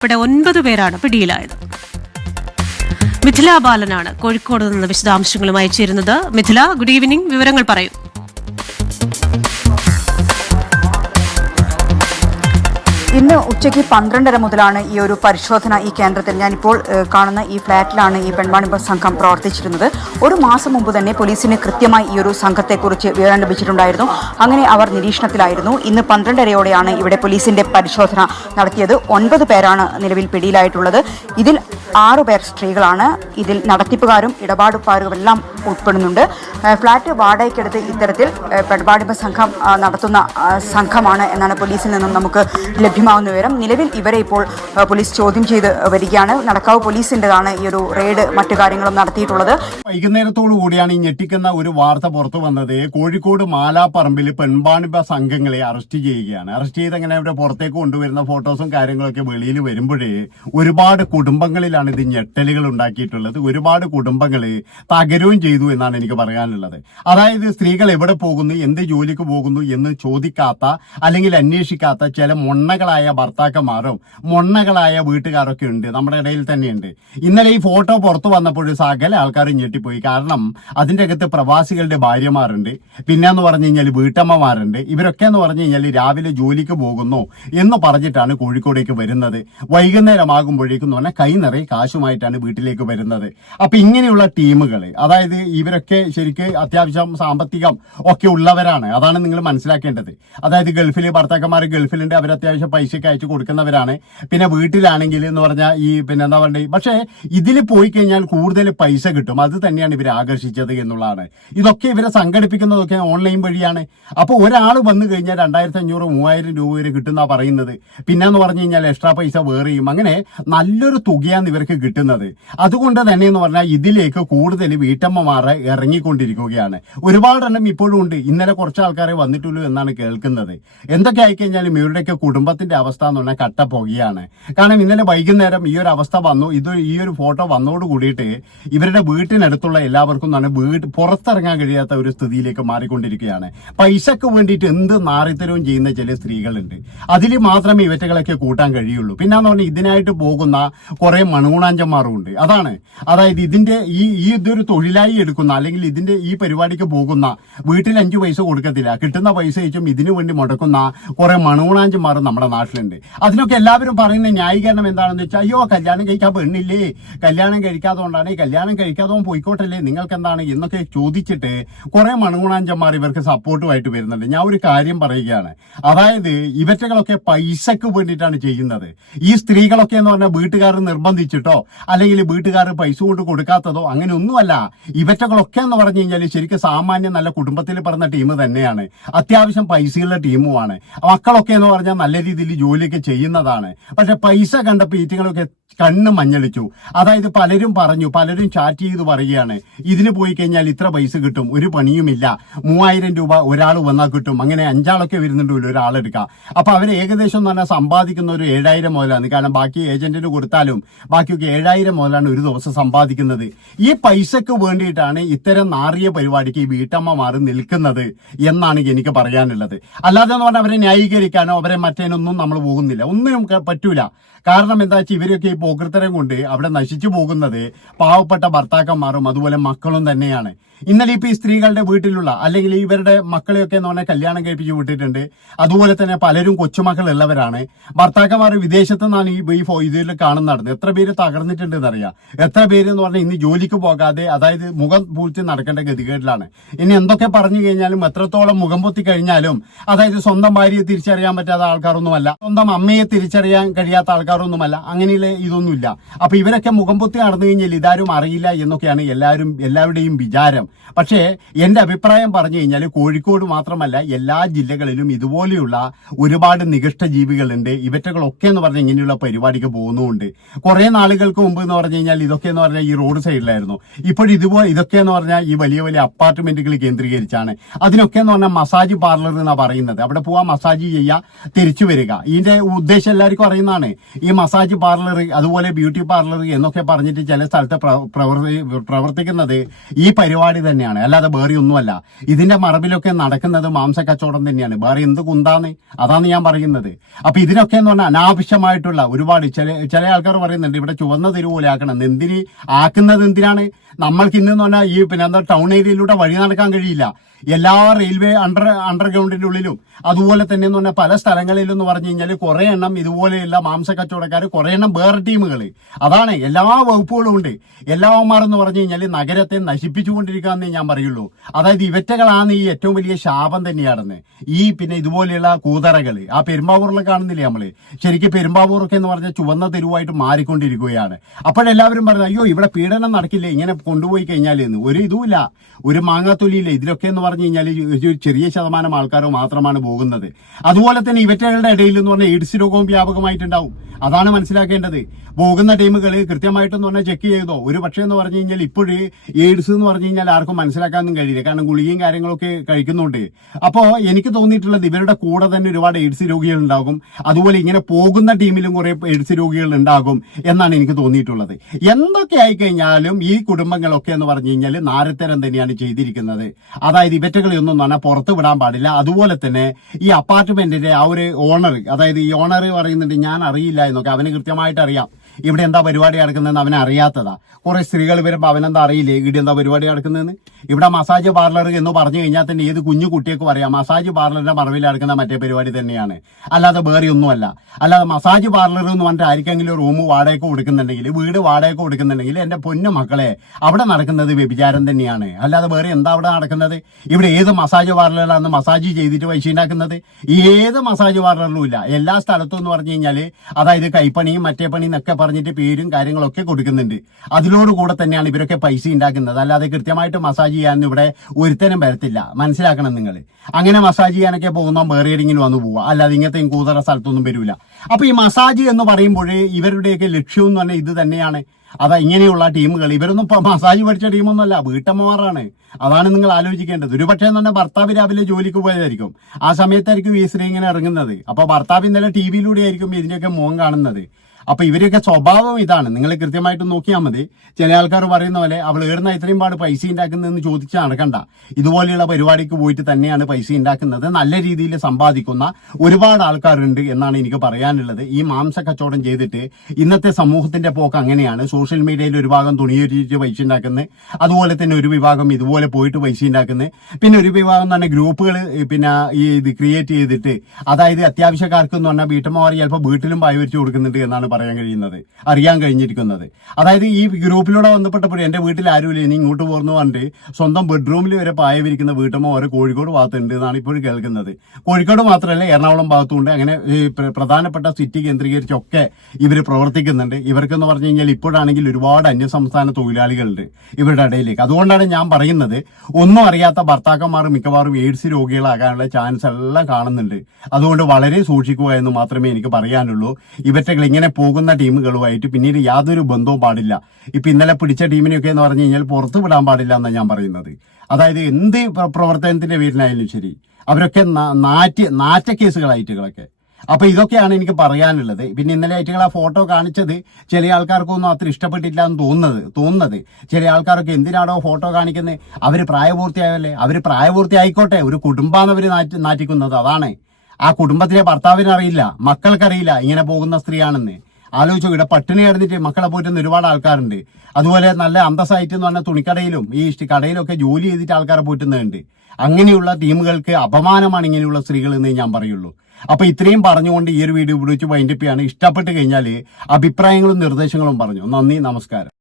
ഉൾപ്പെടെ ഒൻപത് പേരാണ് പിടിയിലായത് മിഥില ബാലനാണ് കോഴിക്കോട് നിന്ന് വിശദാംശങ്ങളുമായി ചേരുന്നത്. മിഥില ഗുഡ് ഈവനിംഗ് വിവരങ്ങൾ പറയൂ. ഉച്ചയ്ക്ക് പന്ത്രണ്ടര മുതലാണ് ഈ ഒരു പരിശോധന ഈ കേന്ദ്രത്തിൽ. ഞാനിപ്പോൾ കാണുന്ന ഈ ഫ്ലാറ്റിലാണ് ഈ പെൺവാണിഭ സംഘം പ്രവർത്തിച്ചിരുന്നത്. ഒരു മാസം മുമ്പ് തന്നെ പോലീസിന് കൃത്യമായി ഈ ഒരു സംഘത്തെക്കുറിച്ച് വിവരം ലഭിച്ചിട്ടുണ്ടായിരുന്നു. അങ്ങനെ അവർ നിരീക്ഷണത്തിലായിരുന്നു. ഇന്ന് പന്ത്രണ്ടരയോടെയാണ് ഇവിടെ പോലീസിന്റെ പരിശോധന നടത്തിയത്. ഒൻപത് പേരാണ് നിലവിൽ പിടിയിലായിട്ടുള്ളത്. ഇതിൽ ആറു പേർ സ്ത്രീകളാണ്. ഇതിൽ നടത്തിപ്പുകാരും ഇടപാടുകാരും എല്ലാം ഉൾപ്പെടുന്നുണ്ട് ഫ്ളാറ്റ് വാടകയ്ക്കെടുത്ത് ഇത്തരത്തിൽ ഏഹ്, സംഘം നടത്തുന്ന സംഘമാണ് എന്നാണ് പോലീസിൽ നിന്നും നമുക്ക് ലഭ്യമാകുന്ന വിവരം. നിലവിൽ ഇവരെ ഇപ്പോൾ പോലീസ് ചോദ്യം ചെയ്ത് വരികയാണ്. നടക്കാവ് പോലീസിന്റെതാണ് ഈ ഒരു റെയ്ഡ് മറ്റു കാര്യങ്ങളും നടത്തിയിട്ടുള്ളത്. വൈകുന്നേരത്തോടു കൂടിയാണ് ഈ ഞെട്ടിക്കുന്ന ഒരു വാർത്ത പുറത്തു വന്നത്. കോഴിക്കോട് മാലാപ്പറമ്പിൽ പെൺവാണിഭ സംഘങ്ങളെ അറസ്റ്റ് ചെയ്യുകയാണ്. അറസ്റ്റ് ചെയ്ത് അങ്ങനെ അവരെ പുറത്തേക്ക് കൊണ്ടുവരുന്ന ഫോട്ടോസും കാര്യങ്ങളൊക്കെ വെളിയിൽ വരുമ്പോഴേ ഒരുപാട് കുടുംബങ്ങളിലാണ് ഇത് ഞെട്ടലുകൾ ഉണ്ടാക്കിയിട്ടുള്ളത്. ഒരുപാട് കുടുംബങ്ങൾ തകരുകയും ചെയ്തു എന്നാണ് എനിക്ക് പറയാനുള്ളത്. അതായത് സ്ത്രീകൾ എവിടെ പോകുന്നു എന്ത് ജോലിക്ക് പോകുന്നു എന്ന് ചോദിക്കാത്ത അല്ലെങ്കിൽ അന്വേഷിക്കാത്ത ചില മൊണ്ണകളായ ഭർത്താക്കന്മാരും മൊണ്ണകളായ വീട്ടുകാരൊക്കെ ഉണ്ട് നമ്മുടെ ഇടയിൽ തന്നെയുണ്ട്. ഇന്നലെ ഈ ഫോട്ടോ പുറത്തു വന്നപ്പോൾ സകല ആൾക്കാരും ഞെട്ടിപ്പോയി. കാരണം അതിന്റെ അകത്ത് പ്രവാസികളുടെ ഭാര്യമാരുണ്ട് പിന്നെന്ന് പറഞ്ഞു കഴിഞ്ഞാൽ വീട്ടമ്മമാരുണ്ട്. ഇവരൊക്കെ എന്ന് പറഞ്ഞു കഴിഞ്ഞാൽ രാവിലെ ജോലിക്ക് പോകുന്നു എന്ന് പറഞ്ഞിട്ടാണ് കോഴിക്കോടേക്ക് വരുന്നത്. വൈകുന്നേരമാകുമ്പോഴേക്കും എന്ന് പറഞ്ഞാൽ കൈ നിറയെ കാശുമായിട്ടാണ് വീട്ടിലേക്ക് വരുന്നത്. അപ്പം ഇങ്ങനെയുള്ള ടീമുകൾ അതായത് ഇവരൊക്കെ ശരിക്ക് അത്യാവശ്യം സാമ്പത്തികം ഒക്കെ ഉള്ളവരാണ്. അതാണ് നിങ്ങൾ മനസ്സിലാക്കേണ്ടത്. അതായത് ഗൾഫിൽ ഭർത്താക്കന്മാർ ഗൾഫിലുണ്ട് അവർ അത്യാവശ്യം പൈസയൊക്കെ അയച്ചു കൊടുക്കുന്നവരാണ്. പിന്നെ വീട്ടിലാണെങ്കിൽ എന്ന് പറഞ്ഞാൽ ഈ പിന്നെ എന്താ പറയുക പക്ഷേ ഇതിൽ പോയി കഴിഞ്ഞാൽ കൂടുതൽ പൈസ കിട്ടും. അത് തന്നെയാണ് ഇവരെ ആകർഷിച്ചത് എന്നുള്ളതാണ്. ഇതൊക്കെ ഇവരെ സംഘടിപ്പിക്കുന്നതൊക്കെ ഓൺലൈൻ വഴിയാണ്. അപ്പോൾ ഒരാൾ വന്നു കഴിഞ്ഞാൽ രണ്ടായിരത്തി അഞ്ഞൂറ് മൂവായിരം രൂപ വരെ കിട്ടുന്ന പറയുന്നത്. പിന്നെ എന്ന് പറഞ്ഞു കഴിഞ്ഞാൽ എക്സ്ട്രാ പൈസ വേറെയും അങ്ങനെ നല്ലൊരു തുകയാണ് ഇവർക്ക് കിട്ടുന്നത്. അതുകൊണ്ട് തന്നെ എന്ന് പറഞ്ഞാൽ ഇതിലേക്ക് കൂടുതൽ വീട്ടമ്മമാരെ ഇറങ്ങിക്കൊണ്ടിരിക്കുകയാണ്. ഒരുപാടെണ്ണം ഇപ്പോഴും ഉണ്ട്. ഇന്നലെ കുറച്ച് ആൾക്കാരെ വന്നിട്ടുള്ളൂ എന്നാണ് കേൾക്കുന്നത്. എന്തൊക്കെ ആയിക്കഴിഞ്ഞാലും ഇവരുടെയൊക്കെ കുടുംബത്തിന്റെ അവസ്ഥ എന്ന് പറഞ്ഞാൽ കട്ട പുകയാണ് കാരണം ഇന്നലെ വൈകുന്നേരം ഈ ഒരു അവസ്ഥ വന്നു. ഇത് ഈ ഒരു ഫോട്ടോ വന്നോട് കൂടിയിട്ട് ഇവരുടെ വീട്ടിനടുത്തുള്ള എല്ലാവർക്കും തന്നെ വീട് പുറത്തിറങ്ങാൻ കഴിയാത്ത ഒരു സ്ഥിതിയിലേക്ക് മാറിക്കൊണ്ടിരിക്കുകയാണ്. പൈസക്ക് വേണ്ടിയിട്ട് എന്ത് നാറിത്തരവും ചെയ്യുന്ന ചില സ്ത്രീകളുണ്ട്. അതിൽ മാത്രമേ ഇവറ്റകളൊക്കെ കൂട്ടാൻ കഴിയുള്ളൂ. പിന്നെ എന്ന് പറഞ്ഞാൽ ഇതിനായിട്ട് പോകുന്ന കുറേ മണൂണാഞ്ചന്മാരും ഉണ്ട്. അതാണ്. അതായത് ഇതിന്റെ ഈ ഈ ഇതൊരു തൊഴിലായി എടുക്കുന്ന അല്ലെങ്കിൽ ഇതിന്റെ ഈ പരിപാടിക്ക് പോകുന്ന വീട്ടിൽ അഞ്ചു പൈസ കൊടുക്കത്തില്ല. കിട്ടുന്ന പൈസ വെച്ചും ഇതിനു വേണ്ടി മുടക്കുന്ന കുറെ മണൂണാഞ്ചന്മാരും നമ്മുടെ നാട്ടിലുണ്ട്. അതിനൊക്കെ എല്ലാവരും പറയുന്ന ന്യായീകരണം എന്താണെന്ന് വെച്ചാൽ അയ്യോ കല്യാണം കഴിക്കാൻ പെണ്ണില്ലേ? കല്യാണം കഴിക്കാത്തതുകൊണ്ടാണ് ഈ കല്യാണം കഴിക്കാത്തവൻ പോയിക്കോട്ടല്ലേ? നിങ്ങൾക്ക് എന്താണ് എന്നൊക്കെ ചോദിച്ചിട്ട് കുറെ മണുകുണാഞ്ചന്മാർ ഇവർക്ക് സപ്പോർട്ടുമായിട്ട് വരുന്നുണ്ട്. ഞാൻ ഒരു കാര്യം പറയുകയാണ്. അതായത് ഇവറ്റകളൊക്കെ പൈസക്ക് വേണ്ടിയിട്ടാണ് ചെയ്യുന്നത്. ഈ സ്ത്രീകളൊക്കെ എന്ന് പറഞ്ഞാൽ വീട്ടുകാർ നിർബന്ധിച്ചിട്ടോ അല്ലെങ്കിൽ വീട്ടുകാർ പൈസ കൊണ്ട് കൊടുക്കാത്തതോ അങ്ങനെ ഒന്നുമല്ല ഇവറ്റകളൊക്കെ എന്ന് പറഞ്ഞു കഴിഞ്ഞാൽ ശരിക്കും സാമാന്യം നല്ല കുടുംബത്തിൽ പറഞ്ഞ ടീം തന്നെയാണ്. അത്യാവശ്യം പൈസയുള്ള ടീമുമാണ്. മക്കളൊക്കെ എന്ന് പറഞ്ഞാൽ നല്ല രീതിയിൽ ജോലിയൊക്കെ ചെയ്യുന്നതാണ്. പക്ഷെ പൈസ കണ്ടപ്പോൾ ഈറ്റുകളൊക്കെ കണ്ണ് മഞ്ഞളിച്ചു. അതായത് പലരും പറഞ്ഞു പലരും ചാറ്റ് ചെയ്ത് പറയുകയാണ് ഇതിന് പോയി കഴിഞ്ഞാൽ ഇത്ര പൈസ കിട്ടും ഒരു പണിയുമില്ല. മൂവായിരം രൂപ ഒരാൾ വന്നാൽ കിട്ടും. അങ്ങനെ അഞ്ചാളൊക്കെ വരുന്നുണ്ടല്ലോ ഒരാളെടുക്കാം അപ്പൊ അവർ ഏകദേശം എന്ന് പറഞ്ഞാൽ സമ്പാദിക്കുന്ന ഒരു ഏഴായിരം മുതലാണ്. കാരണം ബാക്കി ഏജന്റിന് കൊടുത്താലും ബാക്കിയൊക്കെ ഏഴായിരം മുതലാണ് ഒരു ദിവസം സമ്പാദിക്കുന്നത്. ഈ പൈസക്ക് വേണ്ടിയിട്ടാണ് ഇത്തരം നാറിയ പരിപാടിക്ക് ഈ വീട്ടമ്മമാർ നിൽക്കുന്നത് എന്നാണ് എനിക്ക് പറയാനുള്ളത്. അല്ലാതെ എന്ന് പറഞ്ഞാൽ അവരെ ന്യായീകരിക്കാനോ അവരെ മറ്റേനൊന്നും നമ്മൾ പോകുന്നില്ല. ഒന്നിനും പറ്റൂല. കാരണം എന്താ വെച്ചാൽ ഇവരൊക്കെ പോക്കൃത്തരം കൊണ്ട് അവിടെ നശിച്ചു പോകുന്നത് പാവപ്പെട്ട ഭർത്താക്കന്മാരും അതുപോലെ മക്കളും തന്നെയാണ്. ഇന്നലെ ഇപ്പൊ ഈ സ്ത്രീകളുടെ വീട്ടിലുള്ള അല്ലെങ്കിൽ ഇവരുടെ മക്കളെയൊക്കെ എന്ന് പറഞ്ഞാൽ കല്യാണം കഴിപ്പിച്ച് വിട്ടിട്ടുണ്ട്. അതുപോലെ തന്നെ പലരും കൊച്ചുമക്കൾ ഉള്ളവരാണ് ഭർത്താക്കന്മാർ വിദേശത്ത് നിന്നാണ് ഈ ഇതിൽ ഇതിൽ കാണുന്നത് എത്ര പേര് തകർന്നിട്ടുണ്ട് എന്നറിയാം. എത്ര പേര് എന്ന് പറഞ്ഞാൽ ഇന്ന് ജോലിക്ക് പോകാതെ അതായത് മുഖം പൂഴ്ത്തി നടക്കേണ്ട ഗതികേടിലാണ്. ഇനി എന്തൊക്കെ പറഞ്ഞു കഴിഞ്ഞാലും എത്രത്തോളം മുഖം പൊത്തി കഴിഞ്ഞാലും അതായത് സ്വന്തം ഭാര്യയെ തിരിച്ചറിയാൻ പറ്റാത്ത ആൾക്കാരൊന്നുമല്ല. സ്വന്തം അമ്മയെ തിരിച്ചറിയാൻ കഴിയാത്ത ആൾക്കാരൊന്നുമല്ല. അങ്ങനെയുള്ള ഇതൊന്നുമില്ല. അപ്പൊ ഇവരൊക്കെ മുഖം പൊത്തി നടന്നു കഴിഞ്ഞാൽ ഇതാരും അറിയില്ല എന്നൊക്കെയാണ് എല്ലാവരും എല്ലാവരുടെയും വിചാരം. പക്ഷേ എന്റെ അഭിപ്രായം പറഞ്ഞു കഴിഞ്ഞാൽ കോഴിക്കോട് മാത്രമല്ല എല്ലാ ജില്ലകളിലും ഇതുപോലെയുള്ള ഒരുപാട് നികഷ്ട ജീവികളുണ്ട്. ഇവറ്റകളൊക്കെ എന്ന് പറഞ്ഞാൽ ഇങ്ങനെയുള്ള പരിപാടിക്ക് പോകുന്നുമുണ്ട് കുറേ നാളുകൾക്ക് മുമ്പ് എന്ന് പറഞ്ഞു കഴിഞ്ഞാൽ ഇതൊക്കെ എന്ന് പറഞ്ഞാൽ ഈ റോഡ് സൈഡിലായിരുന്നു. ഇപ്പോൾ ഇതുപോലെ ഇതൊക്കെ എന്ന് പറഞ്ഞാൽ ഈ വലിയ വലിയ അപ്പാർട്ട്മെന്റുകൾ കേന്ദ്രീകരിച്ചാണ്. അതിനൊക്കെ എന്ന് പറഞ്ഞാൽ മസാജ് പാർലർ എന്നാണ് പറയുന്നത്. അവിടെ പോവാൻ മസാജ് ചെയ്യുക തിരിച്ചു വരിക. ഇതിന്റെ ഉദ്ദേശം എല്ലാവർക്കും അറിയുന്നതാണ്. ഈ മസാജ് പാർലർ അതുപോലെ ബ്യൂട്ടി പാർലർ എന്നൊക്കെ പറഞ്ഞിട്ട് ചില സ്ഥലത്ത് പ്രവർത്തി പ്രവർത്തിക്കുന്നത് ഈ പരിപാടി തന്നെയാണ്. അല്ലാതെ വേറെ ഒന്നുമല്ല. ഇതിന്റെ മറവിലൊക്കെ നടക്കുന്നത് മാംസ കച്ചവടം തന്നെയാണ്. വേറെ എന്ത് കുന്താന്ന്? അതാണ് ഞാൻ പറയുന്നത്. അപ്പൊ ഇതിനൊക്കെ എന്ന് പറഞ്ഞാൽ അനാവശ്യമായിട്ടുള്ള ഒരുപാട് ചില ചില ആൾക്കാർ പറയുന്നുണ്ട് ഇവിടെ ചുവന്ന തെരുവ് പോലെ ആക്കണം. എന്തിന്? ആക്കുന്നത് എന്തിനാണ്? നമ്മൾക്ക് ഇന്ന് പറഞ്ഞാൽ ഈ പിന്നെ എന്താ ടൗൺ ഏരിയയിലൂടെ വഴി നടക്കാൻ കഴിയില്ല. എല്ലാ റെയിൽവേ അണ്ടർ അണ്ടർഗ്രൗണ്ടിന്റെ ഉള്ളിലും അതുപോലെ തന്നെ എന്ന് പറഞ്ഞാൽ പല സ്ഥലങ്ങളിലും എന്ന് പറഞ്ഞു കഴിഞ്ഞാൽ കുറെ എണ്ണം ഇതുപോലെയുള്ള മാംസ കച്ചവടക്കാർ കുറെ എണ്ണം വേറെ ടീമുകൾ അതാണ് എല്ലാ വകുപ്പുകളും ഉണ്ട്. എന്ന് പറഞ്ഞു കഴിഞ്ഞാൽ നഗരത്തെ നശിപ്പിച്ചുകൊണ്ടിരിക്കാന്നേ ഞാൻ പറയുള്ളൂ. അതായത് ഇവറ്റകളാണ് ഈ ഏറ്റവും വലിയ ശാപം തന്നെയാണെന്ന്. ഈ പിന്നെ ഇതുപോലെയുള്ള കൂതറകൾ ആ പെരുമ്പാവൂരിൽ കാണുന്നില്ലേ നമ്മൾ ശരിക്കും പെരുമ്പാവൂറൊക്കെ എന്ന് പറഞ്ഞാൽ ചുവന്ന തെരുവായിട്ട് മാറിക്കൊണ്ടിരിക്കുകയാണ്. അപ്പോഴെല്ലാവരും പറഞ്ഞു അയ്യോ ഇവിടെ പീഡനം നടക്കില്ലേ? ഇങ്ങനെ കൊണ്ടുപോയി കഴിഞ്ഞാൽ എന്ന് ഒരു ഇതുമില്ല. ഒരു മാങ്ങാത്തൊലിയില്ല? ഇതിലൊക്കെ എന്ന് പറഞ്ഞു കഴിഞ്ഞാൽ ഒരു ചെറിയ ശതമാനം ആൾക്കാർ മാത്രമാണ് പോകുന്നത്. അതുപോലെ തന്നെ ഇവറ്റകളുടെ ഇടയിൽ എന്ന് പറഞ്ഞാൽ എയ്ഡ്സ് രോഗവും വ്യാപകമായിട്ടുണ്ടാവും. അതാണ് മനസ്സിലാക്കേണ്ടത്. പോകുന്ന ടീമുകൾ കൃത്യമായിട്ടെന്ന് പറഞ്ഞാൽ ചെക്ക് ചെയ്തോ? ഒരു പക്ഷേ എന്ന് പറഞ്ഞു കഴിഞ്ഞാൽ ഇപ്പോഴും എയ്ഡ്സ് എന്ന് പറഞ്ഞു കഴിഞ്ഞാൽ ആർക്കും മനസ്സിലാക്കാനൊന്നും കഴിയില്ല. കാരണം ഗുളികയും കാര്യങ്ങളൊക്കെ കഴിക്കുന്നുണ്ട്. അപ്പോൾ എനിക്ക് തോന്നിയിട്ടുള്ളത് ഇവരുടെ കൂടെ തന്നെ ഒരുപാട് എയ്ഡ്സ് രോഗികൾ ഉണ്ടാകും അതുപോലെ ഇങ്ങനെ പോകുന്ന ടീമിലും കുറെ എയ്ഡ്സ് രോഗികൾ ഉണ്ടാകും എന്നാണ് എനിക്ക് തോന്നിയിട്ടുള്ളത്. എന്തൊക്കെ ആയിക്കഴിഞ്ഞാലും ഈ കുടുംബങ്ങളൊക്കെ എന്ന് പറഞ്ഞു കഴിഞ്ഞാൽ നാരത്തരം തന്നെയാണ് ചെയ്തിരിക്കുന്നത്. അതായത് ഇവറ്റകളെ ഒന്നും പറഞ്ഞാൽ പുറത്ത് വിടാൻ പാടില്ല. അതുപോലെ തന്നെ ഈ അപ്പാർട്ട്മെന്റിന്റെ ആ ഒരു ഓണർ അതായത് ഈ ഓണർ പറയുന്നുണ്ട് ഞാൻ അറിയില്ല എന്നൊക്കെ. അവന് കൃത്യമായിട്ട് അറിയാം. ഇവിടെ എന്താ പരിപാടി നടക്കുന്നതെന്ന് അവനെ അറിയാത്തതാ. കുറെ സ്ത്രീകൾ വരുമ്പോൾ അവനെന്താ അറിയില്ലേ? ഇവിടെ എന്താ പരിപാടി നടക്കുന്നതെന്ന്? ഇവിടെ മസാജ് പാർലർ എന്ന് പറഞ്ഞു കഴിഞ്ഞാൽ തന്നെ ഏത് കുഞ്ഞു കുട്ടിയൊക്കെ പറയാം മസാജ് പാർലറിന്റെ മറവിൽ നടക്കുന്ന മറ്റേ പരിപാടി തന്നെയാണ്. അല്ലാതെ വേറെ ഒന്നുമല്ല. അല്ലാതെ മസാജ് പാർലർ എന്ന് പറഞ്ഞിട്ട് ആർക്കെങ്കിലും റൂം വാടകയ്ക്ക് കൊടുക്കുന്നുണ്ടെങ്കിൽ വീട് വാടകയ്ക്ക് കൊടുക്കുന്നുണ്ടെങ്കിൽ എന്റെ പൊന്നു മക്കളെ അവിടെ നടക്കുന്നത് വ്യഭിചാരം തന്നെയാണ്. അല്ലാതെ വേറെ എന്താ അവിടെ നടക്കുന്നത്? ഇവിടെ ഏത് മസാജ് പാർലറിലാണ് മസാജ് ചെയ്തിട്ട് പൈസ ഉണ്ടാക്കുന്നത്? ഏത് മസാജ് പാർലറിലും ഇല്ല. എല്ലാ സ്ഥലത്തും എന്ന് പറഞ്ഞു കഴിഞ്ഞാൽ അതായത് കൈപ്പണിയും മറ്റേ പണിയും എന്നൊക്കെ പറഞ്ഞിട്ട് പേരും കാര്യങ്ങളൊക്കെ കൊടുക്കുന്നുണ്ട്. അതിനോട് കൂടെ തന്നെയാണ് ഇവരൊക്കെ പൈസ ഉണ്ടാക്കുന്നത്. അല്ലാതെ കൃത്യമായിട്ട് മസാജ് ചെയ്യാനൊന്നും ഇവിടെ ഒരുത്തരം വരത്തില്ല. മനസ്സിലാക്കണം നിങ്ങൾ. അങ്ങനെ മസാജ് ചെയ്യാനൊക്കെ പോകുന്ന വേറെ ഏതെങ്കിലും വന്നു പോവുക. അല്ലാതെ ഇങ്ങനത്തെ കൂതറ സ്ഥലത്തൊന്നും വരില്ല അപ്പോൾ ഈ മസാജ് എന്ന് പറയുമ്പോൾ ഇവരുടെയൊക്കെ ലക്ഷ്യം എന്ന് പറഞ്ഞാൽ ഇത് തന്നെയാണ്. അതാ ഇങ്ങനെയുള്ള ടീമുകൾ. ഇവരൊന്നും മസാജ് പഠിച്ച ടീമൊന്നുമല്ല. വീട്ടമ്മമാരാണ്. അതാണ് നിങ്ങൾ ആലോചിക്കേണ്ടത്. ഒരു പക്ഷേ തന്നെ ഭർത്താവ് രാവിലെ ജോലിക്ക് പോയതായിരിക്കും. ആ സമയത്തായിരിക്കും ഈ സ്ത്രീ ഇങ്ങനെ ഇറങ്ങുന്നത്. അപ്പോൾ ഭർത്താവ് ഇന്നലെ ടി വിയിലൂടെ ആയിരിക്കും ഇതിന്റെയൊക്കെ മുഖം കാണുന്നത്. അപ്പൊ ഇവരൊക്കെ സ്വഭാവം ഇതാണ്. നിങ്ങൾ കൃത്യമായിട്ട് നോക്കിയാൽ മതി. ചില ആൾക്കാർ പറയുന്ന പോലെ അവൾ ഏറുന്ന ഇത്രയും പാട് പൈസ ഉണ്ടാക്കുന്നതെന്ന് ചോദിച്ച് നടക്കണ്ട ഇതുപോലെയുള്ള പരിപാടിക്ക് പോയിട്ട് തന്നെയാണ് പൈസ ഉണ്ടാക്കുന്നത്. നല്ല രീതിയിൽ സമ്പാദിക്കുന്ന ഒരുപാട് ആൾക്കാരുണ്ട് എന്നാണ് എനിക്ക് പറയാനുള്ളത്. ഈ മാംസ കച്ചവടം ചെയ്തിട്ട് ഇന്നത്തെ സമൂഹത്തിന്റെ പോക്ക് അങ്ങനെയാണ്. സോഷ്യൽ മീഡിയയിൽ ഒരു ഭാഗം തുണിയൊരിച്ച് പൈസ ഉണ്ടാക്കുന്നത് അതുപോലെ തന്നെ ഒരു വിഭാഗം ഇതുപോലെ പോയിട്ട് പൈസ ഉണ്ടാക്കുന്നത് പിന്നെ ഒരു വിഭാഗം തന്നെ ഗ്രൂപ്പുകൾ പിന്നെ ഈ ഇത് ക്രിയേറ്റ് ചെയ്തിട്ട് അതായത് അത്യാവശ്യക്കാർക്ക് എന്ന് പറഞ്ഞാൽ വീട്ടമ്മമാർ ചിലപ്പോൾ വീട്ടിലും പായ വെച്ച് കൊടുക്കുന്നുണ്ട് എന്നാണ് പറയാൻ കഴിയുന്നത് അറിയാൻ കഴിഞ്ഞിരിക്കുന്നത്. അതായത് ഈ ഗ്രൂപ്പിലൂടെ ബന്ധപ്പെട്ടപ്പോൾ എന്റെ വീട്ടിൽ ആരുമില്ല. ഇനി ഇങ്ങോട്ട് പോർന്നു പറഞ്ഞിട്ട് സ്വന്തം ബെഡ്റൂമിൽ വരെ പായവിരിക്കുന്ന വീട്ടമ്മ ഓരോ കോഴിക്കോട് ഭാഗത്തുണ്ട് എന്നാണ് ഇപ്പോഴും കേൾക്കുന്നത്. കോഴിക്കോട് മാത്രമല്ല എറണാകുളം ഭാഗത്തുണ്ട്. അങ്ങനെ പ്രധാനപ്പെട്ട സിറ്റി കേന്ദ്രീകരിച്ചൊക്കെ ഇവർ പ്രവർത്തിക്കുന്നുണ്ട്. ഇവർക്കെന്ന് പറഞ്ഞു കഴിഞ്ഞാൽ ഇപ്പോഴാണെങ്കിൽ ഒരുപാട് അന്യസംസ്ഥാന തൊഴിലാളികളുണ്ട് ഇവരുടെ ഇടയിലേക്ക്. അതുകൊണ്ടാണ് ഞാൻ പറയുന്നത് ഒന്നും അറിയാത്ത ഭർത്താക്കന്മാർ മിക്കവാറും എയ്ഡ്സ് രോഗികളാകാനുള്ള ചാൻസ് എല്ലാം കാണുന്നുണ്ട്. അതുകൊണ്ട് വളരെ സൂക്ഷിക്കുക എന്ന് മാത്രമേ എനിക്ക് പറയാനുള്ളൂ. ഇവറ്റകൾ ഇങ്ങനെ പോകുന്ന ടീമുകളുമായിട്ട് പിന്നീട് യാതൊരു ബന്ധവും പാടില്ല. ഇപ്പൊ ഇന്നലെ പിടിച്ച ടീമിനെയൊക്കെ എന്ന് പറഞ്ഞു കഴിഞ്ഞാൽ പുറത്ത് വിടാൻ പാടില്ല എന്നാണ് ഞാൻ പറയുന്നത്. അതായത് എന്ത് പ്രവർത്തനത്തിന്റെ പേരിലായാലും ശരി അവരൊക്കെ നാറ്റ് നാറ്റ കേസുകളായിട്ടുകളൊക്കെ. അപ്പൊ ഇതൊക്കെയാണ് എനിക്ക് പറയാനുള്ളത്. പിന്നെ ഇന്നലെ ആയിട്ടുകൾ ആ ഫോട്ടോ കാണിച്ചത് ചില ആൾക്കാർക്കൊന്നും അത്ര ഇഷ്ടപ്പെട്ടില്ല എന്ന് തോന്നുന്നത് തോന്നുന്നത്. ചില ആൾക്കാരൊക്കെ എന്തിനാണോ ഫോട്ടോ കാണിക്കുന്നത് അവർ പ്രായപൂർത്തിയായല്ലേ അവർ പ്രായപൂർത്തിയായിക്കോട്ടെ. ഒരു കുടുംബമാണ് അവർ നാറ്റി നാറ്റിക്കുന്നത് അതാണ്. ആ കുടുംബത്തിലെ ഭർത്താവിനറിയില്ല മക്കൾക്കറിയില്ല ഇങ്ങനെ പോകുന്ന സ്ത്രീയാണെന്ന്. ആലോചിച്ചു ഇവിടെ പട്ടിണി കിടന്നിട്ട് മക്കളെ പോറ്റുന്ന ഒരുപാട് ആൾക്കാരുണ്ട്. അതുപോലെ നല്ല അന്തസ്സായിട്ട് എന്ന് പറഞ്ഞാൽ തുണിക്കടയിലും ഈ കടയിലൊക്കെ ജോലി ചെയ്തിട്ട് ആൾക്കാരെ പോറ്റുന്നുണ്ട് അങ്ങനെയുള്ള ടീമുകൾക്ക് അപമാനമാണ് ഇങ്ങനെയുള്ള സ്ത്രീകൾ എന്ന് ഞാൻ പറയുള്ളൂ. അപ്പൊ ഇത്രയും പറഞ്ഞുകൊണ്ട് ഈ ഒരു വീഡിയോ ഉപയോഗിച്ച് വൈൻഡപ്പ് ചെയ്യാണ്. ഇഷ്ടപ്പെട്ട് കഴിഞ്ഞാൽ അഭിപ്രായങ്ങളും നിർദ്ദേശങ്ങളും പറഞ്ഞു. നന്ദി നമസ്കാരം.